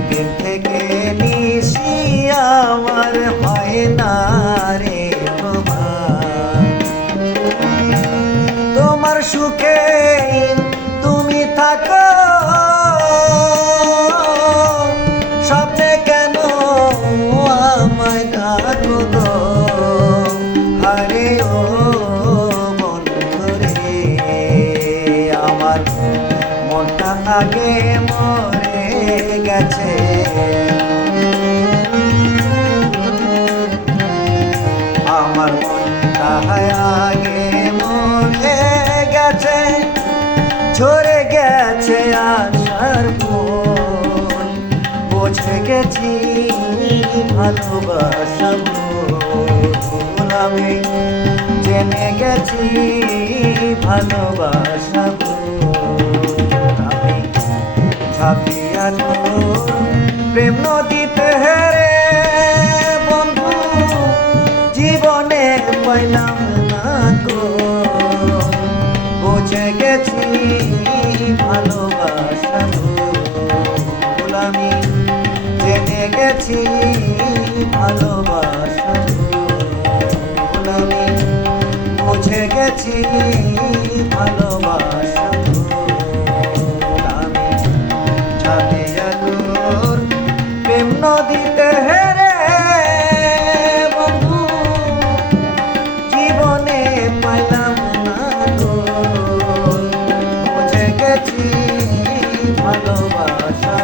সেদিন থেকে নিশি আমার হয় না রে তোমার সুখে তুমি থাকো স্বপ্নে কেন আমায় ডাকো গো হারে ও বন্ধুরে আমার মনটা আগে মরে গেছে আমার মনটা আগে মরে গেছে ঝরে গেছে আশার ফুল বুঝে গেছি ভালোবাসা ভুল আমি জেনে গেছি ভালোবাসা ভুল আমি ঝাঁপিয়া প্রেম নদীতে হেরে বন্ধু জীবনে পাইলাম না গো বুঝে গেছি ভালোবাসা ভুল আমি জেনে গেছি ভালোবাসা ভুল আমি বুঝে গেছি ভালোবাসা ভুল আমি ছাড়িয়া তোর প্রেম নদীতে হেরে বন্ধু জীবনে পাইলাম না গো বুঝে গেছি ভালোবাসা